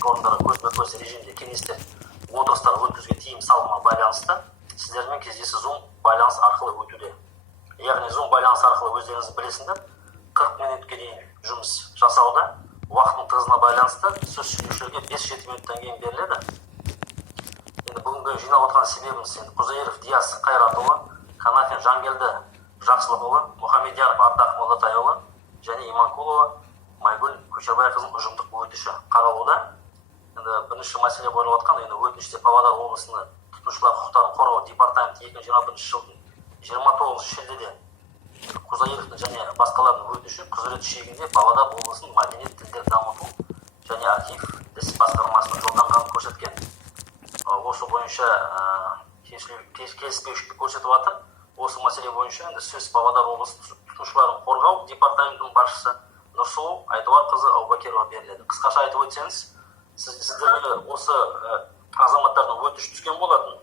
мемлекеттік орындарға көзбе-көз режимде кеңестер отырыстар өткізуге тыйым салуына байланысты сіздермен кездесу Zoom байланыс арқылы өтуде. Яғни Zoom байланыс арқылы өздеріңіз білесіңдер, 40 минутке дейін жұмыс жасауда, уақыттың тығыздығына байланысты сөз сөйлеушілерге 5-7 минуттан кейін беріледі. Енді бүгінгі жинап отырған себебіміз Құзайыров Диас Қайратұлы, Қанафин Жангелді Жақсылықұлы, Мұхамедияров Ардақ Молдатайұлы және Иманқұлова Майгүл Көшербайқызының ұжымдық өтіші қаралуда. Енді бірінші мәселе қойылып жатқан, енді өтініште Павлодар облысының тұтынушылар құқықтарын қорғау департаменті 2021 жылдың 29 шілдеде Құзайыровтың және басқалардың өтініші құзыреті шегінде Павлодар облысының мәдениет тілдерді дамыту және архив іс басқармасына жолданғанын көрсеткен. Осы бойынша келіспеушілік көрсетіп жатыр. Осы мәселе бойынша енді сөз Павлодар облысының тұтынушыларын қорғау департаментінің басшысы Нұрсұлу Айтуарқызы Аубакирова беріледі. Қысқаша айтып өтсеңіз, сіздерге осы азаматтардың өтініш түскен болатын.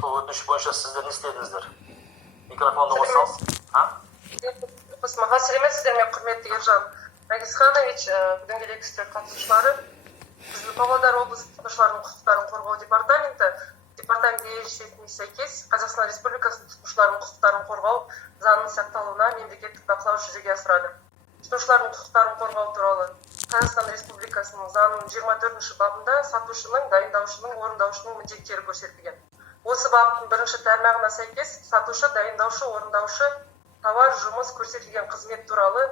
Сол өтініш бойынша сіздер не істедіңіздер? Микрофонды қосыңыз. Қосымаға сәлеметсіздер, мен құрметті Ержан Рагисханович, дөңгелек үстел қатысушылары. Біздің Павлодар облысы тұтынушылардың құқықтарын қорғау департамент ережесіне сәйкес Қазақстан Республикасының тұтынушылардың құқықтарын қорғау заңының сақталуына мемлекеттік бақылау жүзеге асырады. Тұтынушылардың құқықтарын қорғау туралы Қазақстан Республикасының заңының 24-ші бабында сатушының, дайындаушының, орындаушының міндеттері көрсетілген. Осы баптың бірінші тармағына сәйкес сатушы, дайындаушы, орындаушы тауар, жұмыс, көрсетілген қызмет туралы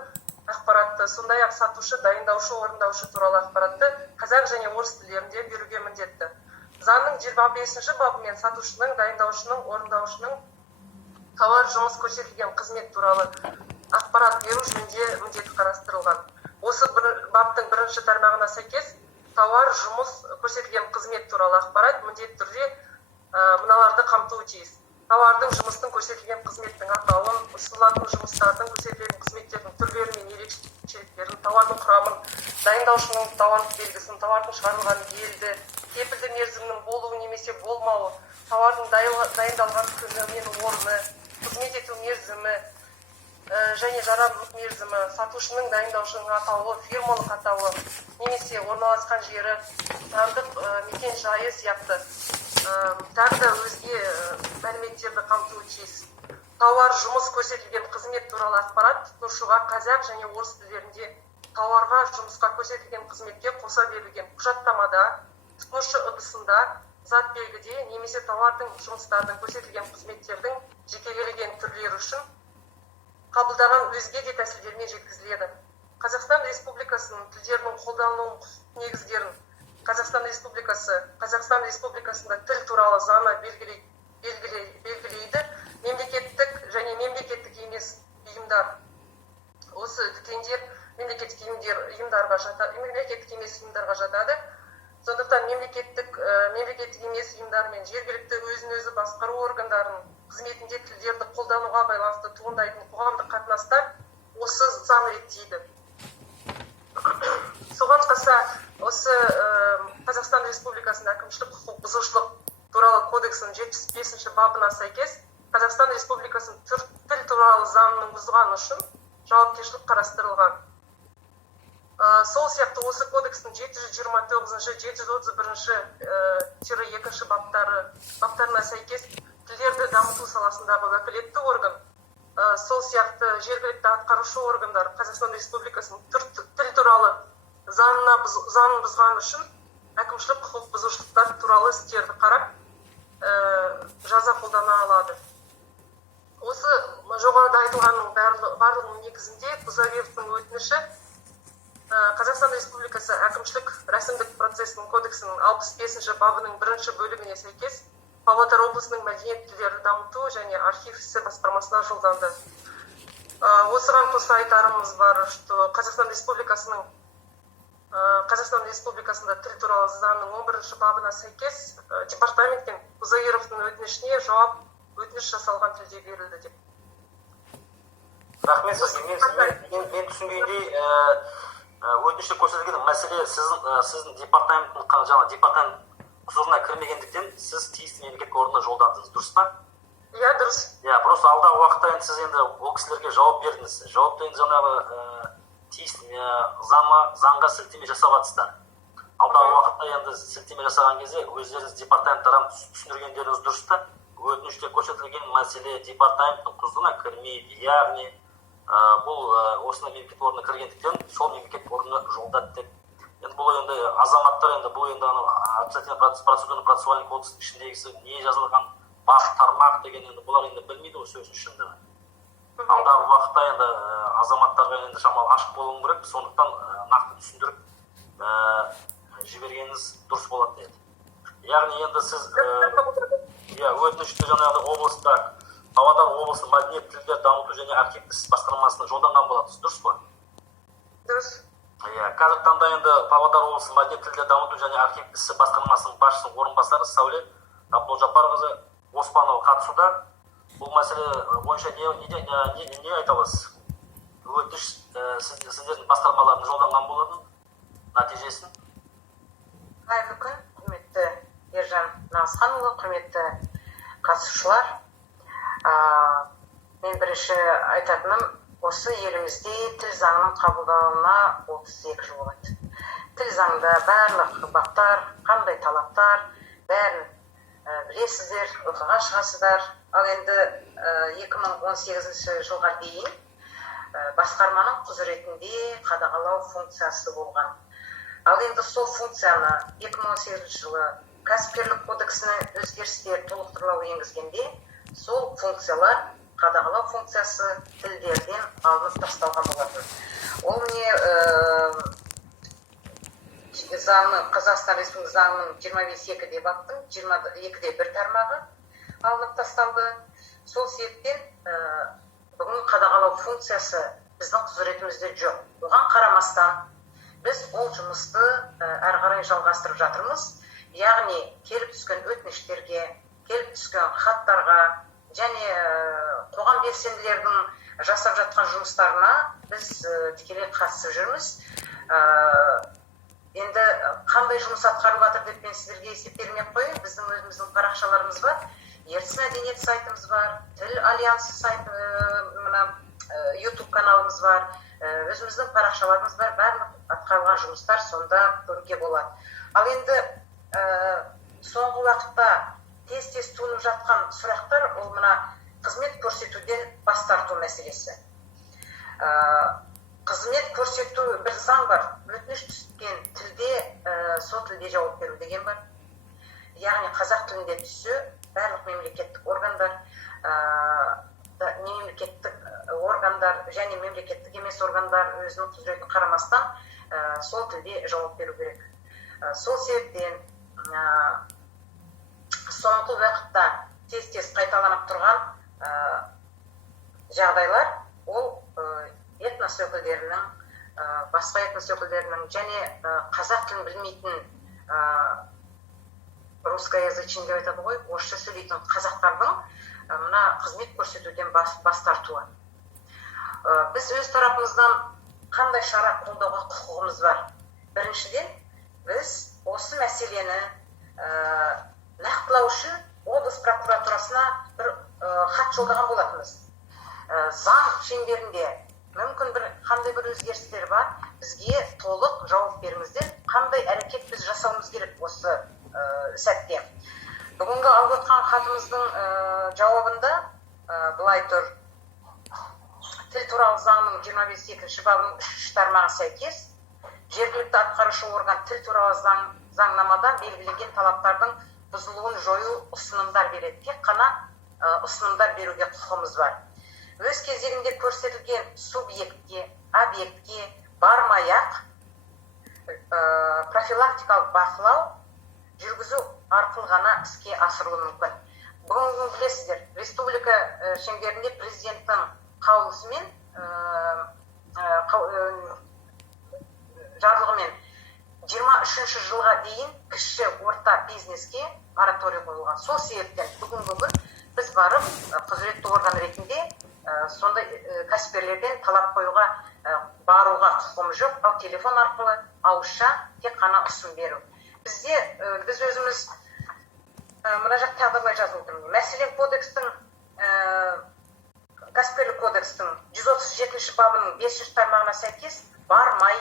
ақпаратты, сондай-ақ сатушы, дайындаушы, орындаушы туралы ақпаратты қазақ және орыс тілдерінде беруге міндетті. Заңның 25-ші бабымен сатушының, дайындаушының, орындаушының тауар, жұмыс, көрсетілген қызмет туралы ақпарат беру жөнінде міндеті қарастырылған. Осы баптың бірінші тармағына сәйкес тауар, жұмыс, көрсетілген қызмет туралы ақпарат міндетті түрде мыналарды қамтуы тиіс. Тауардың, жұмыстың, көрсетілген қызметтің атауын, ұсынылатын жұмыстардың, көрсетілген қызметтердің түрлері мен ерекшеліктерін, тауардың құрамын, дайындаушының тауарлық белгісін, тауардың шығарылған елді, кепілді мерзімнің болуы немесе болмауы, тауардың дайындалған күні мен орны, қызмет ету мерзімі және жарамдылық мерзімі, сатушының, дайындаушының атауы, фирмалық атауы немесе орналасқан жері, заңдық мекен жайы сияқты тағы да өзге мәліметтерді қамтуы тиіс. Тауар, жұмыс, көрсетілген қызмет туралы ақпарат тұтынушыға қазақ және орыс тілдерінде тауарға, жұмысқа, көрсетілген қызметке қоса берілген құжаттамада, тұтынушы ыдысында, зат белгіде немесе тауардың, жұмыстардың, көрсетілген қызметтердің жекелеген түрлері үшін қабылдаған өзге де тәсілдермен жеткізіледі. Қазақстан Республикасының тілдерінің қолданылуының құқық негіздерін Қазақстан Республикасында тіл туралы заңы белгілейді. Мемлекеттік және мемлекеттік емес ұйымдар. Осы дүкендер мемлекеттік емес ұйымдарға жатады. Сондықтан мемлекеттік емес ұйымдар мен жергілікті өзін-өзі басқару органдарының қызметінде тілдерді қолдануға байланысты туындайтын қоғамдық қатынастар осы заң реттейді. Соған қоса осы Қазақстан Республикасының әкімшілік құқық бұзушылық туралы кодексінің 75-ші бабына сәйкес Қазақстан Республикасының тіл туралы заңының бұзғаны үшін жауапкершілік қарастырылған. Сол сияқты осы кодекстің 729-731-2 баптарына сәйкес тілдерді дамыту саласындағы уәкілетті орган, сол сияқты жергілікті атқарушы органдар Қазақстан Республикасының тіл туралы заңын бұзған үшін әкімшілік құқық бұзушылықтар туралы істерді қарап жаза қолдана алады. Осы жоғарыда айтылғанның барлығының негізінде Құзайыровтың өтініші Қазақстан Республикасы әкімшілік рәсімдік процесінің кодексінің 65-ші бабының 1-ші бөлігіне сәйкес Павлодар облысының мәдениет тілдерді дамыту және архив ісі басқармасына жолданды. Осыған қоса айтарымыз бар, что Қазақстан Республикасында тіл туралы заңның 11-ші бабына сәйкес департаменттен Құзайыровтың өтінішіне жауап өтініш жасалған тілде берілді деп. Рахмет сізге. Мен түсінгендей өтініште көрсетілген мәселе сіздің департамент құзырына кірмегендіктен сіз тиісті мемлекеттік органға жолдадыңыз, дұрыс па? Иә, дұрыс. Иә, просто алдағы уақытта енді сіз енді ол кісілерге жауап бердіңіз. Жауапты енді жаңағы тиісті заңға сілтеме жасап жатсыздар. Алдағы уақытта енді сілтеме жасаған кезде өздеріңіз департаменттардан түсіндіргендеріңіз дұрыс та, өтініште көрсетілген мәселе департаменттің құзырына кірмейді. Яғни бұл осындай мемлекет органына кіргендіктен сол мемлекет органына жолдады деп. Енді бұл енді азаматтар енді бұл енді обязательно процедурный процессуальный кодекстің ішіндегісі не жазылған бап тармақ деген енді бұлар енді білмейді ғой сөздің шындығын. Алдағы уақытта енді азаматтарға енді шамалы ашық болуы керек, сондықтан нақты түсіндіріп жібергеніңіз дұрыс болады деді. Яғни енді сіз өтінішті жаңағы облыста Павлодар облысының мәдениет тілдер дамыту және архивтік іс басқармасына жолданған болатсыз, дұрыс қой? Дұрыс. Қазіргі таңда енді Павлодар облысының мәдениет тілдер дамыту және архивтік іс басқармасының басшысының орынбасары Сәуле Абдолжапарқызы Оспанова қатысуда. Бұл мәселе бойынша не айта аласыз? Өтініш сіздердің басқармаларына жолданған болатын нәтижесін? Қайырлы күн, құрметті Ержан Нағызханұлы, құрметті қатысушылар. Мен бірінші айтатыным, осы елімізде тіл заңының қабылдануына 32 жыл болады. Тіл заңында барлық баптар, қандай талаптар, бәрін білесіздер, оқыға шығасыздар. Ал енді 2018 жылға дейін басқарманың құзыретінде қадағалау функциясы болған. Ал енді сол функцияны 2018 жылы кәсіпкерлік кодексіне өзгерістер толықтырулар енгізгенде, сол функциялар, қадағалау функциясы тілдерден алынып тасталған болатын. Ол не Қазақстан Республикасы заңының 25-2 баптың 22-1 тармағы алынып тасталды. Сол себептен бүгін қадағалау функциясы біздің құзыретімізде жоқ. Оған қарамастан біз ол жұмысты әрі қарай жалғастырып жатырмыз. Яғни келіп түскен өтініштерге, келіп түскен хаттарға және қоғам белсенділердің жасап жатқан жұмыстарына біз тікелей қатысып жүрміз. Енді қандай жұмыс атқарылып жатыр деп мен сіздерге есеп бермей қояйын. Біздің өзіміздің парақшаларымыз бар, ертіс мәдениет сайтымыз бар, тіл альянсы сайты, YouTube каналымыз бар, өзіміздің парақшаларымыз бар, барлық атқарылған жұмыстар сонда көруге болады. Ал енді соңғы уақытта тез туындап жатқан сұрақтар ол мына қызмет көрсетуден бас тарту мәселесі. Қызмет көрсету бір заң бар, өтініш түскен тілде сол тілде жауап беру деген бар. Яғни қазақ тілінде түссе, барлық мемлекеттік органдар, және мемлекеттік емес органдар өзінің құзыретін қарамастан сол тілде жауап беру керек. Сол себептен соңғы уақытта тез қайталанып тұрған жағдайлар ол этнос өкілдерінің, басқа этнос өкілдерінің және қазақ тілін білмейтін русскоязычный деп айтады ғой, орысша сөйлейтін қазақтардың мына қызмет көрсетуден бас тартуы. Біз өз тарапымыздан қандай шара қолдауға құқығымыз бар? Біріншіден, біз осы мәселені нақтылау үшін облыс прокуратурасына бір хат жолдаған болатынбыз. Заң шеңберінде мүмкін қандай бір өзгерістер бар, бізге толық жауап беріңіздер, қандай әрекет біз жасауымыз керек осы сәтте. Бүгінгі алып отқан хатымыздың жауабында былай тұр: тіл туралы заңның 25-2 бабының 3 тармағына сәйкес, жергілікті атқарушы орган тіл туралы заңнамада белгіленген талаптардың бұзылуын жою ұсынымдар береді. Тек қана ұсынымдар беруге құқығымыз бар. Өз кезегінде көрсетілген субъектке, объектке бармай-ақ профилактикалық бақылау жүргізу арқылы ғана іске асырылуы мүмкін. Бүгін білесіздер, республика шеңберінде президенттің қаулысымен, жарлығымен 23 жылға дейін кіші орта бизнеске мораторий қойылған. Сол себептен бүгінгі күн біз барып құзыретті орган ретінде сондай кәсіпкерлерден талап қоюға баруға құқығымыз жоқ, ал телефон арқылы ауызша тек қана ұсын беру. Біз өзіміз мына жақта былай жазып отырмыз. Мәселен, кодекстің кәсіпкерлік кодекстің 137 бабының 5 тармағына сәйкес бармай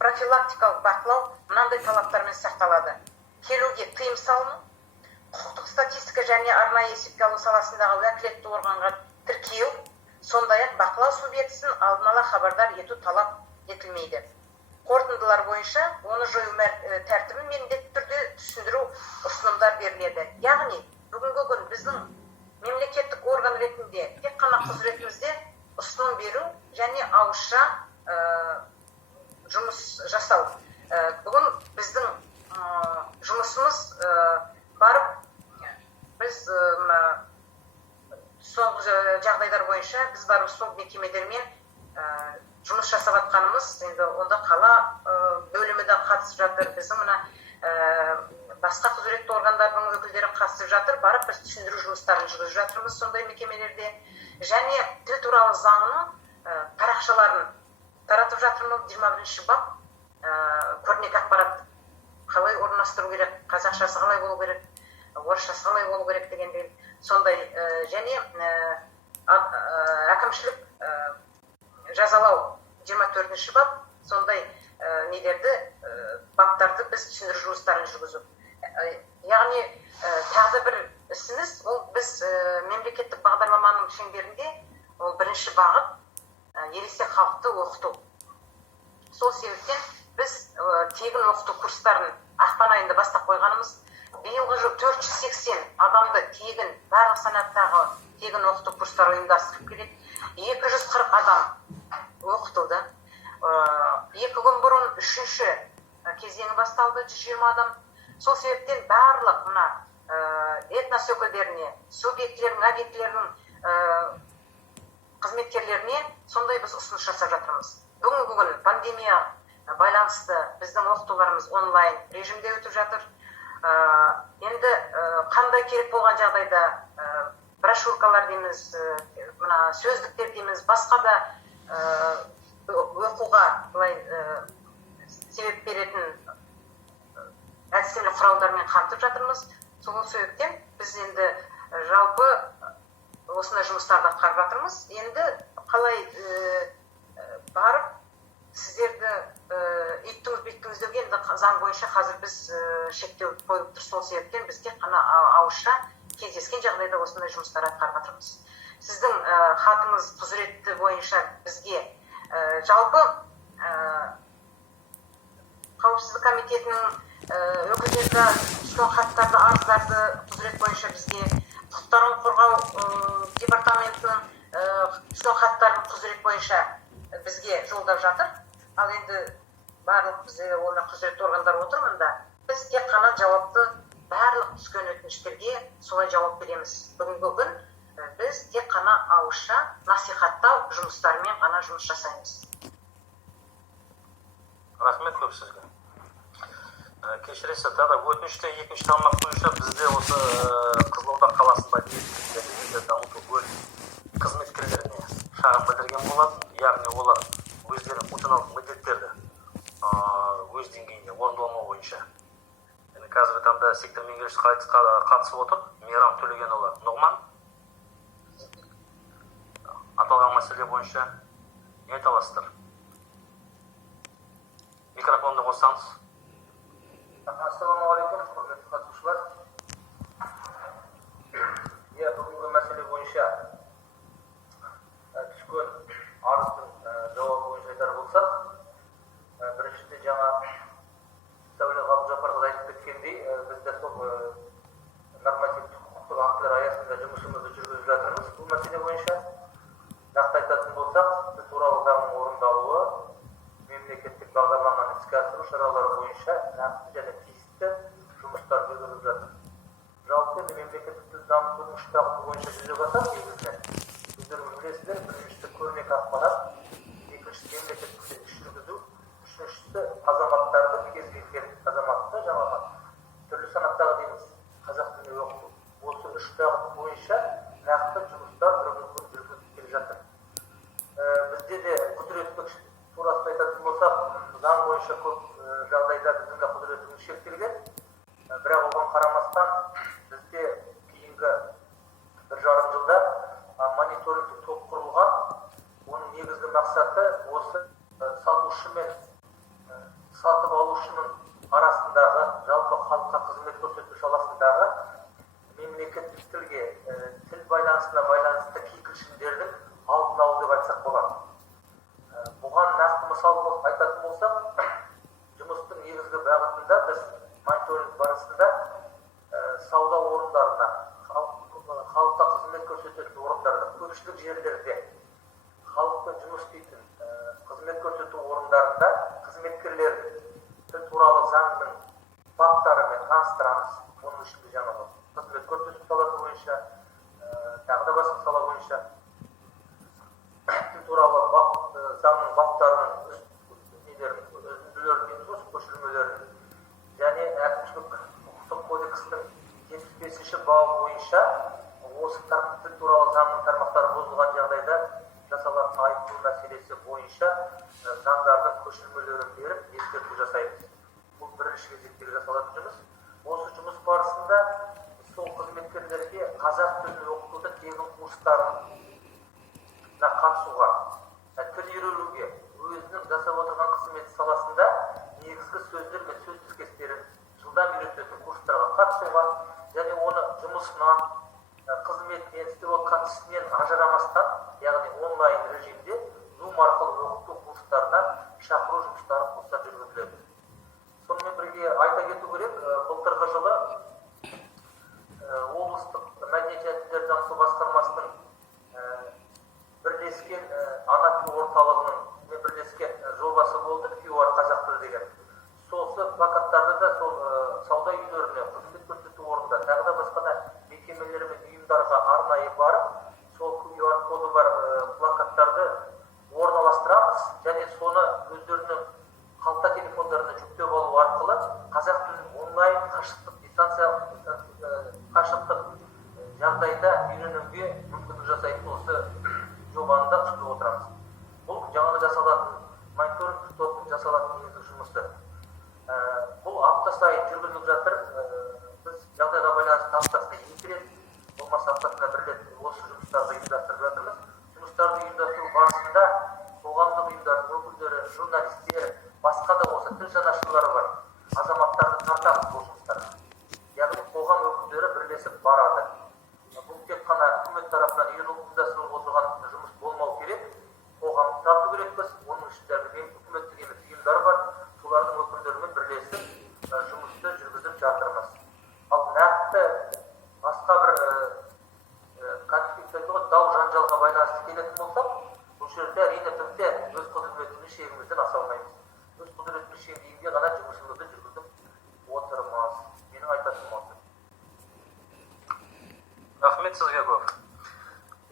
профилактикалық бақылау мынандай талаптармен сақталады. Келуге тыйым салыну, құқықтық статистика және арнайы есепке алу саласындағы уәкілетті органға тіркеу, сондай-ақ бақылау субъектісін алдын ала хабардар ету талап етілмейді. Қорытындылар бойынша оны жою тәртібін міндетті түрде түсіндіру ұсынымдар беріледі. Яғни бүгінгі күн біздің мемлекеттік орган ретінде тек қана құзыретімізде ұсыным беру және ауызша жұмыс жасау. Бүгін біздің жұмысымыз барып, біз соңғы жағдайлар бойынша біз барып сол мекемелермен жұмыс жасап атқанымыз, енді онда қала бөлімі де қатысып жатыр, біздің басқа құзыретті органдардың өкілдері қатысып жатыр, барып біз түсіндіру жұмыстарын жүргізіп жатырмыз сондай мекемелерде. Және тіл туралы заңның парақшаларын таратып жатырмыз. 21 бап көрнекі ақпарат қалай орналастыру керек, қазақшасы қалай болу керек, орысшасы қалай болу керек дегендей сондай. Және әкімшілік жазалау 24 бап сондай нелерді, баптарды біз түсіндіру жұмыстарын жүргізу. Яғни тағы бір ісіміз, ол біз мемлекеттік бағдарламаның шеңберінде ол бірінші бағыт ересек халықты оқыту. Сол себептен біз тегін оқыту курстарын ақпан айында бастап қойғанымыз. Биылғы жыл 480 адамды тегін, барлық санаттағы тегін оқыту курстары ұйымдастырып келеді. 240 адам оқытылды. 2 күн бұрын 3-ші кезеңі басталды, 120 адам. Сол себептен барлық мына этнос өкілдеріне, субъектілердің, объектілердің қызметкерлеріне сондай біз ұсыныс жасап жатырмыз. Бүгінгі күн пандемия байланысты біздің оқытуларымыз онлайн режимде өтіп жатыр. Енді қандай керек болған жағдайда брошюркалар дейміз, сөздіктер дейміз, басқа да оқуға себеп беретін әдістемелік құралдармен қамтып жатырмыз. Сол себептен біз енді жалпы осындай жұмыстарды атқарып жатырмыз. Енді қалай барып сіздерді үйттіңіз, бүйттіңіз деуге енді заң бойынша қазір біз шектеу қойып тұр. Сол себептен біз тек қана ауызша кездескен жағдайда осындай жұмыстар атқарып жатырмыз. Сіздің хатыңыз құзыретті бойынша бізге жалпы қауіпсіздік комитетінің өкілдері түскен хаттарды, арыздарды құзырет бойынша бізге, құқықтарын қорғау департаментінің түскен хаттарын құзырет бойынша бізге жолдап жатыр. Ал енді барлық бізде оны құзыретті органдар отыр мұнда. Біз тек қана жауапты барлық түскен өтініштерге солай жауап береміз. Бүгінгі күн біз тек қана ауызша насихаттау жұмыстарымен ғана жұмыс жасаймыз. Рахмет көп сізге. Кешіресіз, тағы өтініште 2-ші тармақ бойынша бізде осы Қызылорда қаласында мәдениетті дамыту бөлім қызметкерлеріне шағым білдірген болатын. Яғни олар өздерінің функционалдық міндеттерді өз деңгейінде орындалмау бойынша. Қазіргі таңда сектор меңгерушісі қатысып отыр. Мейрам Төлегенұлы Нұғман. Аталған мәселе бойынша не айта аласыздар? Микрофонды қоссаңыз. Ассалаумағалейкум, құрметті қатысушылар. Бүгінгі мәселе бойынша түскен арыздың жауабы бойынша айтар болсақ, біріншіде жаңа Сәуле Ғабдыжаппарқызы айтып кеткендей, бізде сол нормативтік құқықтық актілер аясында жұмысымызды жүргізіп жатырмыз. Бұл мәселе бойынша нақты айтатын болсақ, біз туралы заңның орындалуы, мемлекеттік бағдарламаны іске асыру шаралары бойынша нақты және тиісті жұмыстар жүргізіліп жатыр. Жалпы енді мемлекеттік тілді дамытудың 3 бағыты бойынша жүзеге асады негізінде. Өздеріңіз білесіздер, біріншісі көрнекі ақпарат, екіншісі мемлекеттік тілді іс жүргізу, үшіншісі азаматтарды, кез келген азаматты жаңағы түрлі санаттағы дейміз қазақ тілінде оқыту. Осы 3 бағыт бойынша нақты жұмыстар жүргізіліп келе жатыр. Бізде де құзыреттік турасын айтатын болсақ, заң бойынша көп жағдайда біздің де құзыретіміз шектелген. Бірақ оған қарамастан бізде кейінгі 1,5 жылда салушы мен сатып алушының арасындағы жалпы халыққа қызмет көрсету саласындағы мемлекеттік тілге тіл байланысына байланысты кикілжіңдердің алдын алу деп айтсақ болады. Бұған нақты мысал айтатын болсақ, жұмыстың негізгі бағытында біз мониторинг барысында сауда орындарына, халыққа қызмет көрсететін орындарда, көпшілік жерлерде халықпен жұмыс істейтін қызмет көрсету орындарында қызметкерлер тіл туралы заңның баптарымен таныстырамыз. Оның ішінде жаңағы қызмет көрсету саласы бойынша, тағы да басқа сала бойынша тіл туралы заңның баптарының үзінділерін, көшірмелерін және әкімшілік құқықтық кодекстің 75-ші бабы бойынша осы тіл туралы заңның тармақтары бұзылған жағдайда жасалатын айыппұл мәселесі бойынша заңдардың көшірмелерін беріп ескерту жасаймыз. Бұл бірінші кезектегі жасалатын жұмыс. Осы жұмыс барысында сол қызметкерлерге қазақ тілін оқытуда тегін курстарына қатысуға, тіл үйренуге, өзінің жасап отырған қызмет саласында негізгі сөздер мен сөз тіркестерін жылдам үйрететін курстарға қатысуға және оны жұмысынан, қызметінен, істеп отқан ісінен ажырамастан, яғни онлайн режимде Zoom арқылы оқыту курстарына шақыру жұмыстары қоса жүргізіледі. Сонымен бірге айта кету керек, былтырғы жылы облыстық мәдениет және тілдер дамыту басқармасының бірлескен ана тіл орталығының бірлескен жобасы болды, QR қазақ тілі деген. Сосы плакаттарды да сол сауда үйлеріне, қызмет көрсету орнында, тағы да басқа да мекемелер мен ұйымдарға арнайы барып, сол QR коды бар плакаттарды орналастырамыз және соны өздерінің қалта телефондарына жүктеп алу арқылы қазақ тілін онлайн қашықтық жағдайда үйренуге мүмкіндік жасайтын осы жобаны да ұсынып отырамыз. Бұл жаңағы жасалатын мониторинг топтың жасалатын негізгі жұмысы. Бұл апта сайын жүргізіліп жатыр. Біз жағдайға байланысты аптасына 2 рет, болмаса аптасына 1 рет осы жұмыстарды ұйымдастырып жатырмыз. Жұмыстарды ұйымдастыру барысында қоғамдық ұйымдардың өкілдері, журналистер, басқа да осы тіл жанашырлары бар азаматтарды тартамыз бұл жұмыстарға. Яғни қоғам өкілдері бірлесіп барады. Бұл тек қана үкімет тарапынан ұйымдастырылып отырған жұмыс болмау керек. Қоғамды тарту керекпіз. Оның ішінде үкіметтік емес ұйымдар бар. Солардың өкілдерімен бірлесіп жұмысты жүргізіп жатырмыз. Ал нақты басқа бір конфликт дау жанжалға байланысты келетін болсақ, бұл жерде әрине бізде өз құзыретіміз шегімізден аса алмаймыз. Өз құзыретіміз шегінде ғана жұмысымызды жүргізіп отырмыз. Менің айтатыным осы. Рахмет сізге көп.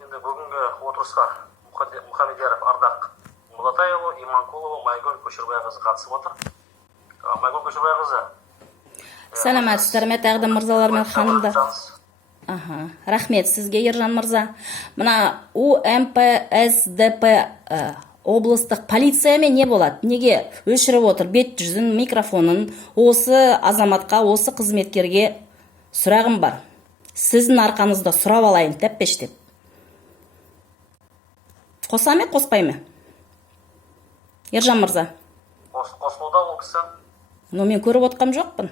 Енді бүгінгі отырысқа Мұхамедияров Ардақ Мұлатайұлы, Иманқұлова, Майгүл Көшербайқызы қатысып отыр. Майгүл Көшербайқызы. Сәлеметсіздер ме тағы да мырзалар мен ханымдар. Рахмет сізге, Ержан мырза. Мына УМПСДП облыстық полициямен не болады? Неге өшіріп отыр бет жүзін, микрофонын? Осы азаматқа, осы қызметкерге сұрағым бар. Сіздің арқанызда сұрап алайын, тәппештеп. Қоса ме, қоспай ме? Ержан мырза. Қосылуда ол кісі. Но мен көріп отқам жоқпын.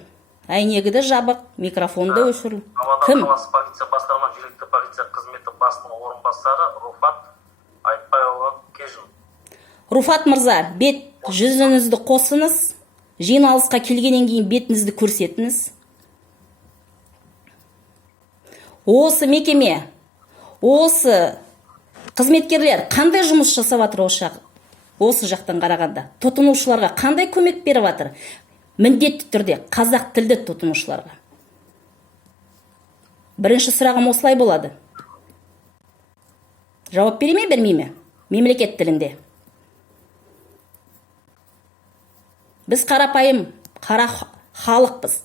Әйнегі де жабық, микрофонды өшірілді. Кім? Қаласы полиция басқарма жергілікті полиция қызметі басының орынбасары Руфат Айтбайұлы Кежін. Руфат мырза, бет жүзіңізді қосыңыз, жиналысқа келгеннен кейін бетіңізді көрсетіңіз. Осы мекеме, осы қызметкерлер қандай жұмыс жасап жатыр осы жақтан қарағанда? Тұтынушыларға қандай көмек беріп жатыр? Міндетті түрде қазақ тілді тұтынушыларға. Бірінші сұрағым осылай болады. Жауап бере ме, бермей ме? Мемлекет тілінде. Біз қарапайым, қара халықпыз.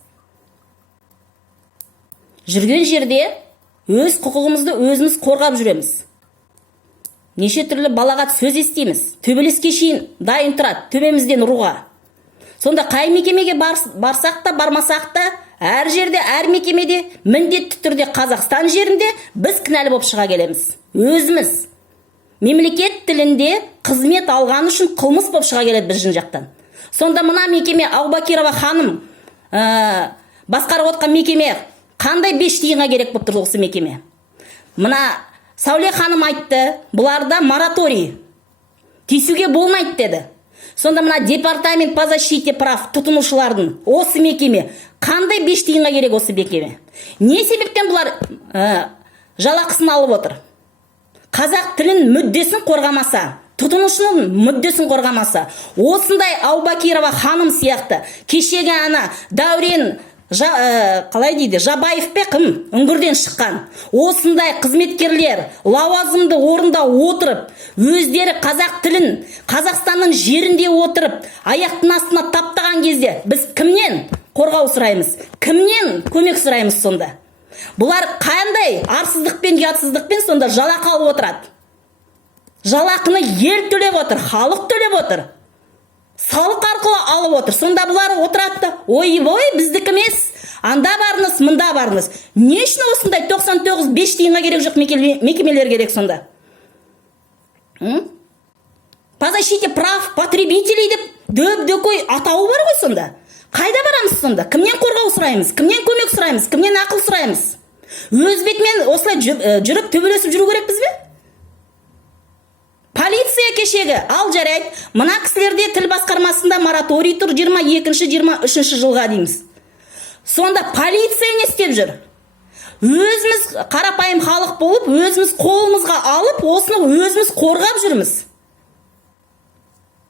Жүрген жерде өз құқығымызды өзіміз қорғап жүреміз. Неше түрлі балағат сөз естиміз. Төбелеске шейін дайын тұрады төбемізден ұруға. Сонда қай мекемеге барсақ та, бармасақ та, әр жерде, әр мекемеде, міндетті түрде Қазақстан жерінде біз кінәлі болып шыға келеміз. Өзіміз. мемлекет тілінде қызмет алған үшін қылмыс болып шыға келеді біздің жақтан. Сонда мына мекеме Аубакирова ханым басқарып отқан мекеме қандай 5 тиынға керек болып тұр осы мекеме? Мына Сәуле ханым айтты, бұларда мораторий. Тиісуге болмайды деді. Сонда мына департамент по защите прав тұтынушылардың осы мекеме қандай 5 тиынға керек осы мекеме? Не себептен бұлар жалақысын алып отыр? Қазақ тілін мүддесін қорғамаса, тұтынушының мүддесін қорғамаса, осындай Аубакирова ханым сияқты кешегі ана Дәурен қалай дейді, Жабаев пе кім үңгірден шыққан осындай қызметкерлер лауазымды орында отырып, өздері қазақ тілін Қазақстанның жерінде отырып, аяқтың астына таптаған кезде біз кімнен қорғау сұраймыз? Кімнен көмек сұраймыз сонда? Бұлар қандай арсыздықпен, ұятсыздықпен сонда жалақы алып отырады? Жалақыны ел төлеп отыр, халық төлеп отыр. Салық арқылы алып отыр. Сонда бұлар отырады. Ой-бой, біздікі емес. Анда барыңыз, мында барыңыз. Не үшін осындай 99 5 тиынға керек жоқ мекемелер керек сонда? По защите прав потребителей деп дөп-дөкой атауы бар ғой сонда. Қайда барамыз сонда? Кімнен қорғау сұраймыз? Кімнен көмек сұраймыз? Кімнен ақыл сұраймыз? Өз бетімен осылай жүріп төбелесіп жүру керекпіз бе? Полиция кешегі, ал жарайды, мына кісілерде тіл басқармасында мораторий тұр 22-23 жылға дейміз. Сонда полиция не істеп жүр? Өзіміз қарапайым халық болып, өзіміз қолымызға алып, осыны өзіміз қорғап жүрміз.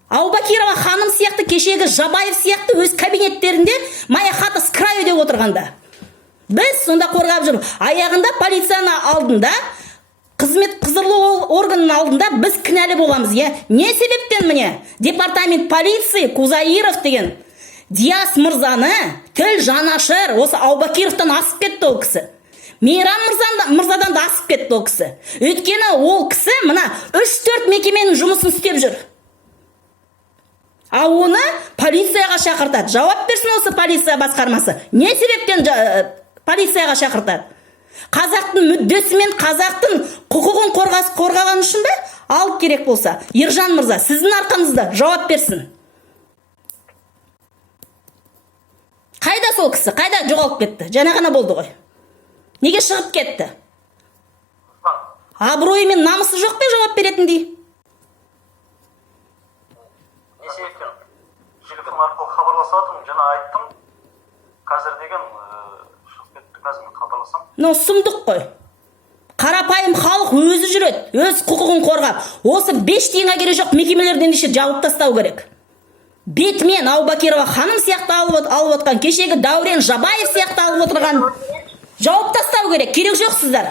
Аубакирова ханым сияқты, кешегі Жабаев сияқты өз кабинеттерінде моя хата с краю деп отырғанда. Біз сонда қорғап жүрміз. Аяғында полицияны алдында, қызмет құзырлы органның алдында біз кінәлі боламыз, Не себептен міне? Департамент полиции Кузаиров деген Диас мырзаны тіл жанашыр, осы Аубакировтан асып кетті ол кісі. Мейрам мырзадан да асып кетті ол кісі. Өйткені ол кісі мына 3-4 мекеменің жұмысын істеп жүр. А оны полицияға шақыртады. Жауап берсін осы полиция басқармасы. Не себептен полицияға шақыртады? Қазақтың мүддесі мен қазақтың құқығын қорғаған үшін бе? Алып керек болса. Ержан мырза, сіздің арқаңызда жауап берсін. Қайда сол кісі? Қайда жоғалып кетті? Жаңа ғана болды ғой. Неге шығып кетті? Абыройы мен намысы жоқ пе жауап беретіндей? Не себептен? Телефон арқылы хабарласып жатырмын, жаңа айттым. Қазір деген шығып кетті, қазір мен хабарласам. Сұмдық қой. Қарапайым халық өзі жүреді, өз құқығын қорғап. Осы 5 тиынға керек жоқ мекемелерден еше жауып тастау керек. Бетімен Аубакирова ханым сияқты алып отқан, кешегі Дәурен Жабаев сияқты алып отырған жауып тастау керек. Керек жоқ сіздер.